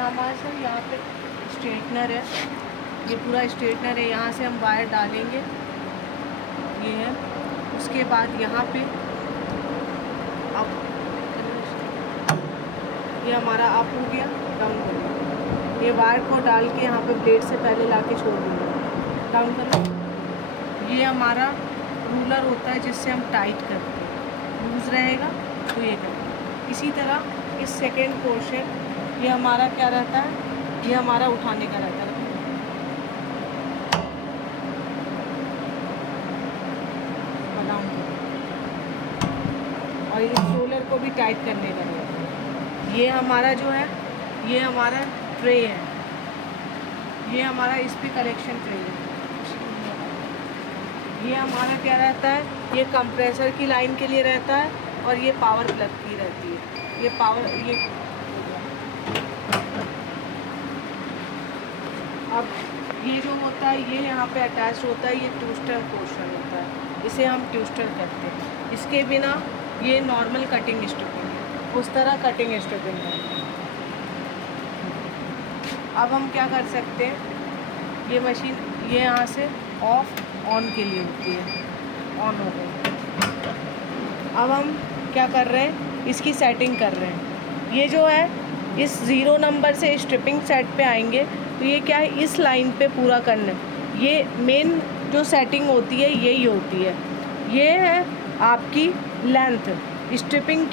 हमारे सर यहाँ पे स्ट्रेटनर है, ये पूरा स्ट्रेटनर है। यहाँ से हम वायर डालेंगे, ये है। उसके बाद यहाँ पे अब ये हमारा अप हो गया, डाउन कर दिया। ये वायर को डाल के यहाँ पे ब्लेड से पहले ला के छोड़ दूँगा, डाउन कर। ये हमारा रूलर होता है जिससे हम टाइट करते हैं, लूज़ रहेगा तो ये करें। इसी तरह इस सेकेंड पोर्शन ये हमारा क्या रहता है, ये हमारा उठाने का रहता है। और इस रोलर को भी टाइट करने का रहता है। ये हमारा जो है, ये हमारा ट्रे है, ये हमारा इस पे कलेक्शन ट्रे है। ये हमारा क्या रहता है, ये कंप्रेसर की लाइन के लिए रहता है, और ये पावर प्लग की रहती है। ये पावर, ये अब ये जो होता है ये यहाँ पे अटैच होता है, ये ट्विस्टर पोर्शन होता है, इसे हम ट्विस्टर करते हैं। इसके बिना ये नॉर्मल कटिंग स्ट्रिपिंग है, उस तरह कटिंग स्ट्रिपिंग है। अब हम क्या कर सकते हैं, ये मशीन ये यहाँ से ऑफ ऑन के लिए होती है, ऑन हो गई। अब हम क्या कर रहे हैं, इसकी सेटिंग कर रहे हैं। ये जो है इस 0 नंबर से स्ट्रिपिंग सेट पे आएंगे, तो ये क्या है, इस लाइन पे पूरा करना है। ये मेन जो सेटिंग होती है यही होती है। ये है आपकी लेंथ स्ट्रिपिंग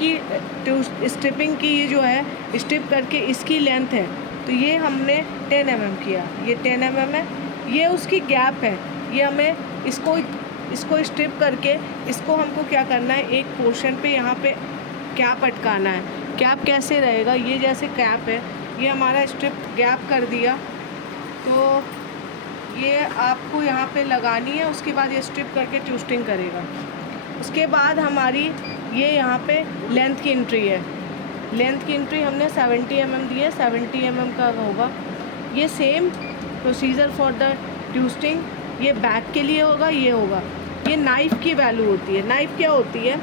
की ये जो है स्ट्रिप करके इसकी लेंथ है, तो ये हमने 10 mm किया, ये 10 mm है। ये उसकी गैप है, ये हमें इसको स्ट्रिप करके इसको हमको क्या करना है, एक पोर्शन पे यहाँ पे कैप अटकाना है। कैप कैसे रहेगा, ये जैसे कैप है, ये हमारा स्ट्रिप गैप कर दिया, तो ये आपको यहाँ पे लगानी है। उसके बाद ये स्ट्रिप करके ट्विस्टिंग करेगा। उसके बाद हमारी ये यहाँ पे लेंथ की एंट्री है। लेंथ की एंट्री हमने 70 mm दी है, 70 mm का होगा। ये same procedure for the twisting, ये बैक के लिए होगा, ये होगा। ये नाइफ़ की वैल्यू होती है। नाइफ़ क्या होती है,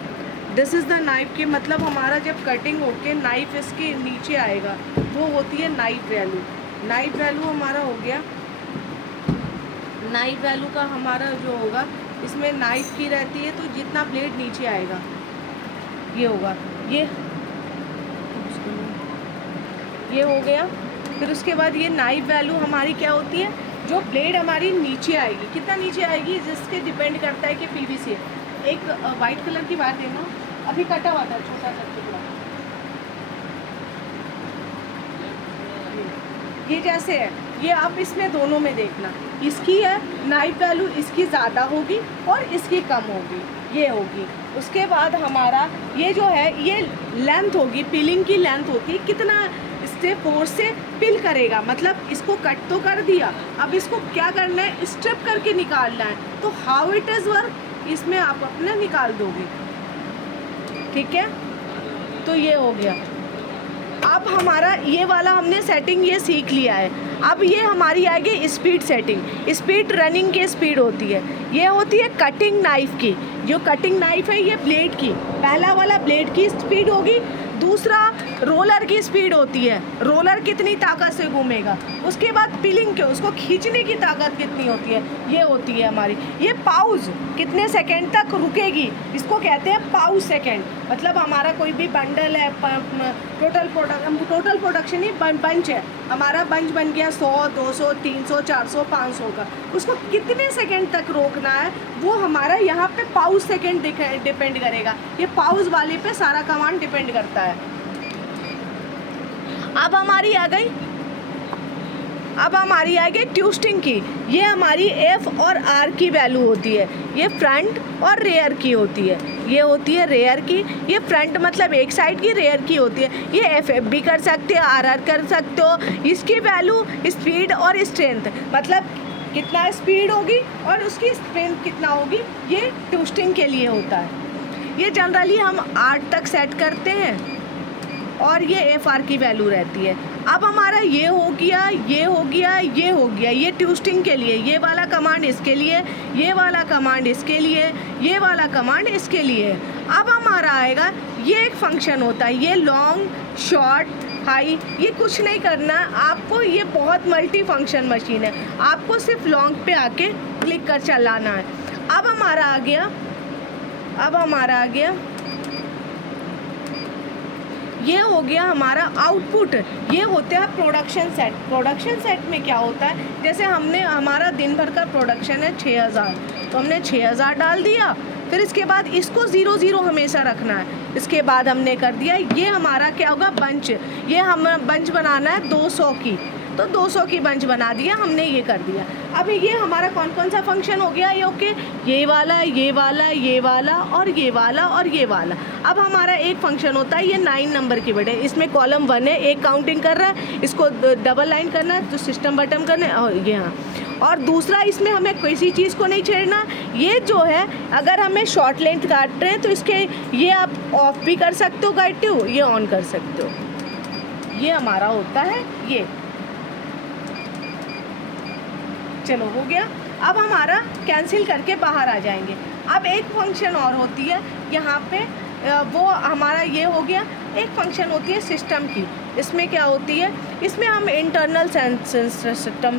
दिस इज़ द नाइफ़ की, मतलब हमारा जब कटिंग होके नाइफ़ इसके नीचे आएगा वो होती है नाइफ़ वैल्यू। नाइफ़ वैल्यू हमारा हो गया, नाइफ़ वैल्यू का हमारा जो होगा, इसमें नाइफ़ की रहती है, तो जितना ब्लेड नीचे आएगा ये होगा। ये हो गया। फिर उसके बाद ये नाइफ़ वैल्यू हमारी क्या होती है, जो ब्लेड हमारी नीचे आएगी, कितना नीचे आएगी जिसके डिपेंड करता है कि पीवीसी है। एक वाइट कलर की बात देना, अभी कटा हुआ था छोटा सा टुकड़ा, ये जैसे है, ये आप इसमें दोनों में देखना, इसकी है नाइफ़ वैल्यू, इसकी ज़्यादा होगी और इसकी कम होगी, ये होगी। उसके बाद हमारा ये जो है ये लेंथ होगी, पिलिंग की लेंथ होती है, कितना इससे फोर्स से पिल करेगा, मतलब इसको कट तो कर दिया, अब इसको क्या करना है, स्ट्रिप करके निकालना है। तो हाउ इट इज़ वर्क, इसमें आप अपना निकाल दोगे, ठीक है। तो ये हो गया। अब हमारा ये वाला हमने सेटिंग ये सीख लिया है। अब ये हमारी आएगी स्पीड सेटिंग। स्पीड रनिंग की स्पीड होती है, ये होती है कटिंग नाइफ़ की। जो कटिंग नाइफ़ है ये ब्लेड की, पहला वाला ब्लेड की स्पीड होगी, दूसरा रोलर की स्पीड होती है, रोलर कितनी ताकत से घूमेगा। उसके बाद पिलिंग के, उसको खींचने की ताकत कितनी होती है, ये होती है हमारी। ये पाउज कितने सेकंड तक रुकेगी, इसको कहते हैं पाउज सेकंड। मतलब हमारा कोई भी बंडल है, टोटल प्रोडक्शन ही बंच है, हमारा बंच बन गया 100, 200, 300, 400, 500 का, उसको कितने सेकंड तक रोकना है वो हमारा यहाँ पे पाउज सेकंड डिपेंड करेगा। ये पाउज वाले पे सारा कमांड डिपेंड करता है। अब हमारी आ गई ट्विस्टिंग की। ये हमारी F और R की वैल्यू होती है, ये फ्रंट और रेयर की होती है। ये होती है रेयर की, ये फ्रंट मतलब एक साइड की, रेयर की होती है। ये FF भी कर सकते हो, RR कर सकते हो। इसकी वैल्यू स्पीड और स्ट्रेंथ, मतलब कितना स्पीड होगी और उसकी स्ट्रेंथ कितना होगी, ये ट्विस्टिंग के लिए होता है। ये जनरली हम 8 तक सेट करते हैं और ये FR की वैल्यू रहती है। अब हमारा ये हो गया, ये हो गया, ये हो गया, ये ट्विस्टिंग के लिए। ये वाला कमांड इसके लिए, ये वाला कमांड इसके लिए, ये वाला कमांड इसके लिए। अब हमारा आएगा ये एक फंक्शन होता है। ये लॉन्ग, शॉर्ट, हाई, ये कुछ नहीं करना आपको। ये बहुत मल्टी फंक्शन मशीन है, आपको सिर्फ लॉन्ग पे आके क्लिक कर चलाना है। अब हमारा आ गया ये हो गया हमारा आउटपुट। ये होता है प्रोडक्शन सेट। प्रोडक्शन सेट में क्या होता है, जैसे हमारा दिन भर का प्रोडक्शन है 6000, तो हमने 6000 डाल दिया। फिर इसके बाद इसको 0 हमेशा रखना है। इसके बाद हमने कर दिया, ये हमारा क्या होगा, बंच। ये हम बंच बनाना है 200 की, तो 200 की बंच बना दिया हमने, ये कर दिया। अब ये हमारा कौन कौन सा फंक्शन हो गया, ये ओके, ये वाला, ये वाला, ये वाला और ये वाला और ये वाला। अब हमारा एक फंक्शन होता है, ये 9 नंबर की बिट है, इसमें कॉलम 1 है, एक काउंटिंग कर रहा है, इसको डबल लाइन करना है तो सिस्टम बटन करना है, और ये हाँ। और दूसरा, इसमें हमें किसी चीज़ को नहीं छेड़ना। ये जो है, अगर हमें शॉर्ट लेंथ काट रहे हैं तो इसके ये आप ऑफ भी कर सकते हो गाइड टू, ये ऑन कर सकते हो। ये हमारा होता है ये। चलो हो गया। अब हमारा कैंसिल करके बाहर आ जाएंगे। अब एक फंक्शन और होती है यहाँ पे, वो हमारा ये हो गया। एक फंक्शन होती है सिस्टम की। इसमें क्या होती है, इसमें हम इंटरनल सिस्टम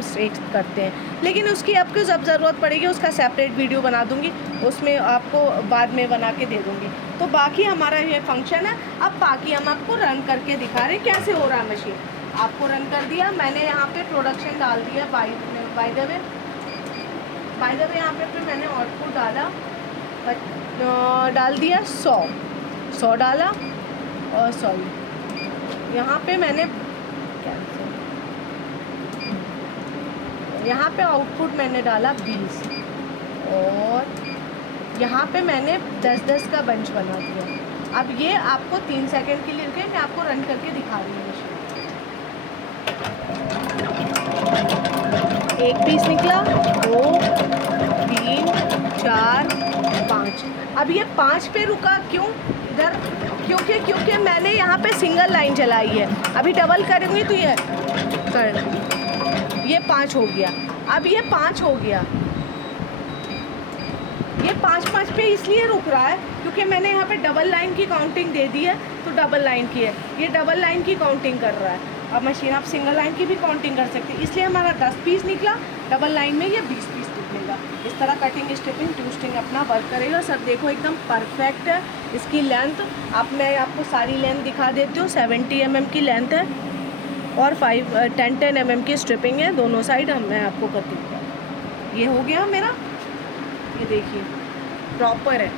करते हैं, लेकिन उसकी आपको जब ज़रूरत पड़ेगी उसका सेपरेट वीडियो बना दूँगी, उसमें आपको बाद में बना के दे दूँगी। तो बाकी हमारा ये फंक्शन है। अब बाकी हम आपको रन करके दिखा रहे हैं कैसे हो रहा है मशीन। आपको रन कर दिया मैंने, यहाँ पे प्रोडक्शन डाल दिया बाय द वे यहाँ पे मैंने आउटपुट डाल दिया 100 डाला, और सॉरी यहाँ पे मैंने यहाँ पे आउटपुट मैंने डाला 20, और यहाँ पे मैंने 10-10 का बंच बना दिया। अब ये आपको 3 सेकंड के लिए रुके, मैं आपको रन करके दिखा रही हूँ। एक पीस निकला, 2, 3, 4, 5। अब ये 5 पे रुका, क्यों इधर, क्योंकि मैंने यहाँ पे सिंगल लाइन चलाई है। अभी डबल करूँगी तो ये 5 हो गया। अब ये 5 हो गया। ये 5 पे इसलिए रुक रहा है क्योंकि मैंने यहाँ पे डबल लाइन की काउंटिंग दे दी है, तो डबल लाइन की है, ये डबल लाइन की काउंटिंग कर रहा है। अब मशीन आप सिंगल लाइन की भी काउंटिंग कर सकते हैं, इसलिए हमारा 10 पीस निकला, डबल लाइन में ये 20 पीस निकलेगा। इस तरह कटिंग, स्टिपिंग, ट्विस्टिंग अपना वर्क करेगा। सर देखो एकदम परफेक्ट है इसकी लेंथ। मैं आपको सारी लेंथ दिखा देती हूँ। 70 mm की लेंथ है और 10 mm की स्ट्रिपिंग है दोनों साइड। मैं आपको करती हूँ। ये हो गया मेरा, ये देखिए प्रॉपर है।